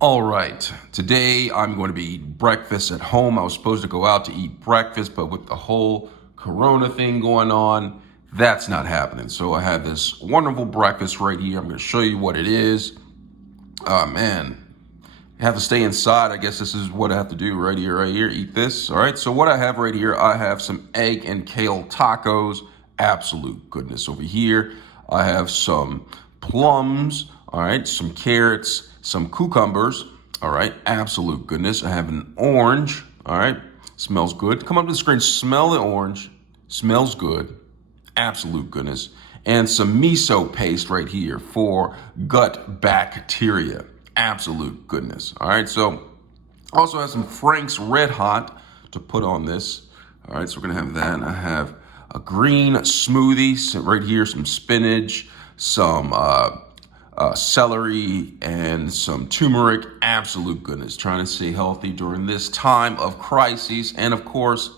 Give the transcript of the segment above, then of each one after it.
All right, today I'm going to be eating breakfast at home. I was supposed to go out to eat breakfast, but with the whole Corona thing going on, that's not happening. So I had this wonderful breakfast right here. I'm going to show you what it is. Oh man, I have to stay inside. I guess this is what I have to do right here, eat this. All right, so what I have right here, I have some egg and kale tacos. Absolute goodness. Over here, I have some plums, all right, some carrots, some cucumbers, all right, absolute goodness. I have an orange, all right, smells good. Come up to the screen, smell the orange, smells good, absolute goodness. And some miso paste right here for gut bacteria, absolute goodness. All right, so also have some Frank's Red Hot to put on this. All right, so we're gonna have that. I have a green smoothie right here, some spinach, some celery, and some turmeric. Absolute goodness. Trying to stay healthy during this time of crises. And of course,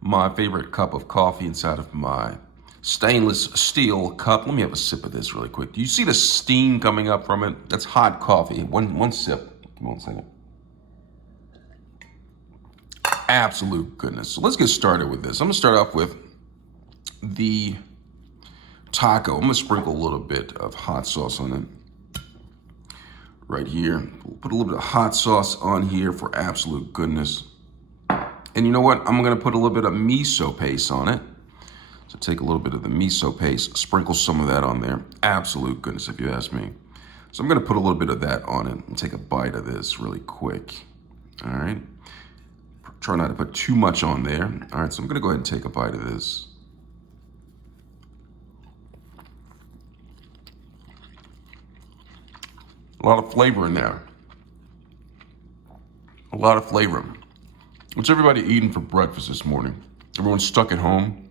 my favorite cup of coffee inside of my stainless steel cup. Let me have a sip of this really quick. Do you see the steam coming up from it? That's hot coffee. One sip. Give me 1 second. Absolute goodness. So let's get started with this. I'm gonna start off with the taco. I'm gonna sprinkle a little bit of hot sauce on it right here. We'll put a little bit of hot sauce on here for absolute goodness. And you know what? I'm gonna put a little bit of miso paste on it. So take a little bit of the miso paste, sprinkle some of that on there. Absolute goodness, if you ask me. So I'm gonna put a little bit of that on it and take a bite of this really quick. All right. Try not to put too much on there. All right, so I'm gonna go ahead and take a bite of this. A lot of flavor in there. A lot of flavor. What's everybody eating for breakfast this morning? Everyone's stuck at home.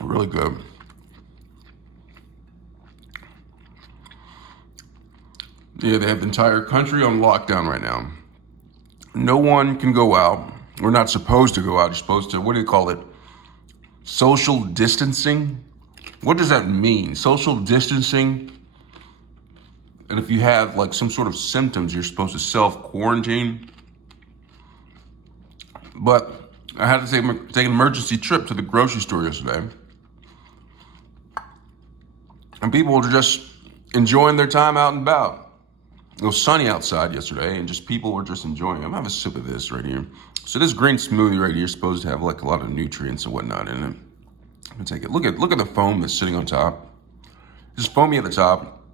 Really good. Yeah, they have the entire country on lockdown right now. No one can go out. We're not supposed to go out. You're supposed to, what do you call it? Social distancing? What does that mean? Social distancing? And if you have like some sort of symptoms, you're supposed to self-quarantine. But I had to take an emergency trip to the grocery store yesterday. And people were just enjoying their time out and about. It was sunny outside yesterday, and just people were just enjoying it. I'm gonna have a sip of this right here. So this green smoothie right here is supposed to have like a lot of nutrients and whatnot in it. I'm gonna take it. Look at the foam that's sitting on top. Just foamy at the top.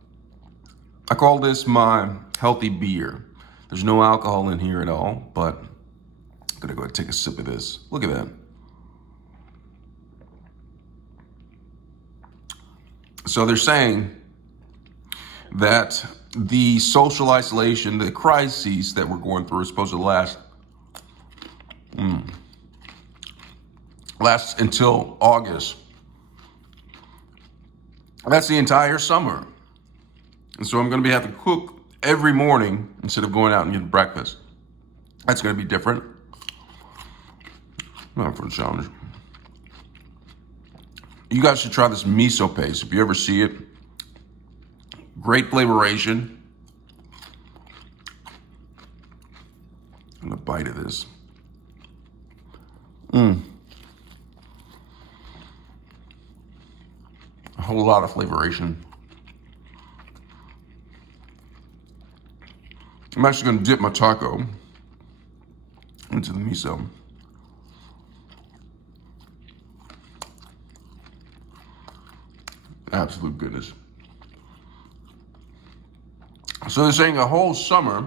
I call this my healthy beer. There's no alcohol in here at all, but I'm gonna go ahead and take a sip of this. Look at that. So they're saying that the social isolation, the crises that we're going through are supposed to last until August. That's the entire summer. And so I'm going to have to cook every morning instead of going out and getting breakfast. That's going to be different. Not for a challenge. You guys should try this miso paste if you ever see it. Great flavoration. I'm gonna bite of this. A whole lot of flavoration. I'm actually gonna dip my taco into the miso. Absolute goodness. So they're saying a whole summer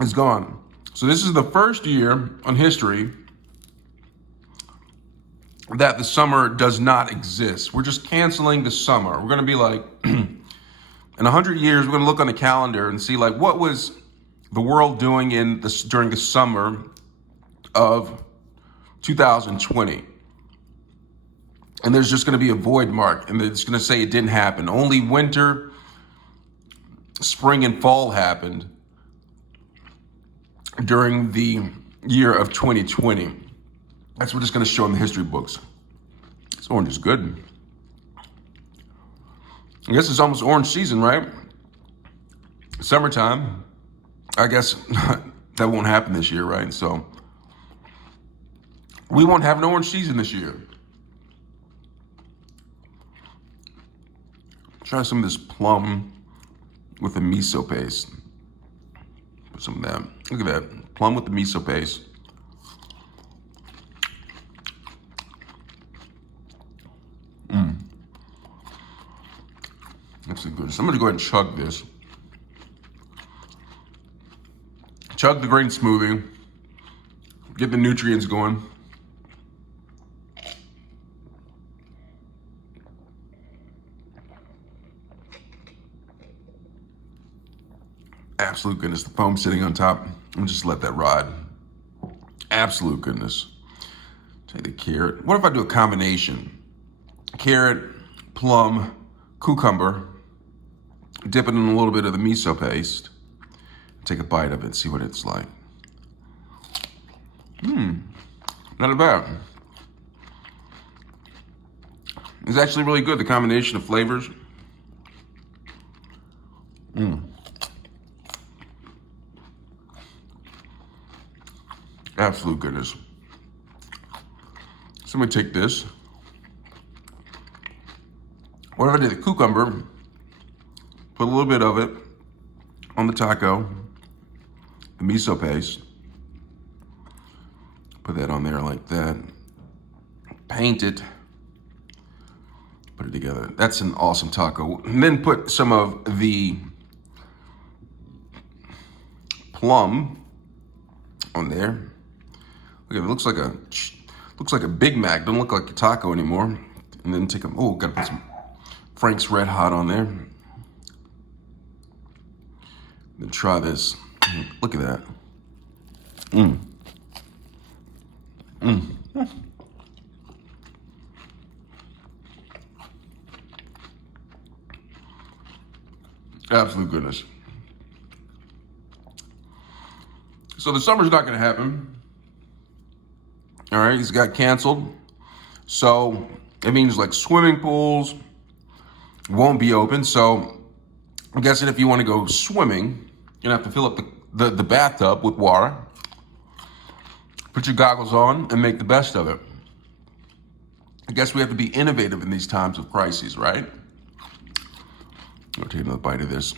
is gone. So this is the first year on history that the summer does not exist. We're just canceling the summer. We're gonna be like, in 100 years, we're gonna look on the calendar and see like what was the world doing during the summer of 2020. And there's just going to be a void mark, and it's going to say it didn't happen. Only winter, spring, and fall happened during the year of 2020. That's what it's going to show in the history books. This orange is good. I guess it's almost orange season, right? Summertime. I guess that won't happen this year, right? So we won't have an orange season this year. Try some of this plum with the miso paste. Put some of that. Look at that. Plum with the miso paste. That's the goodness. I'm going to go ahead and chug this. Chug the green smoothie. Get the nutrients going. Absolute goodness. The foam sitting on top. I'm just let that ride. Absolute goodness. Take the carrot. What if I do a combination? Carrot, plum, cucumber. Dip it in a little bit of the miso paste. Take a bite of it, see what it's like. Not bad. It's actually really good, the combination of flavors. Absolute goodness. So I'm gonna take this. What if I did the cucumber? Put a little bit of it on the taco, the miso paste. Put that on there like that. Paint it. Put it together. That's an awesome taco. And then put some of the plum on there. Look at it. Looks like a Big Mac. Don't look like a taco anymore. And then take a, gotta put some Frank's Red Hot on there. Then try this. Look at that. Absolute goodness. So the summer's not going to happen. All right, it's got canceled. So it means like swimming pools won't be open. So I'm guessing if you want to go swimming, you're going to have to fill up the bathtub with water. Put your goggles on and make the best of it. I guess we have to be innovative in these times of crises, right? I'll take another bite of this.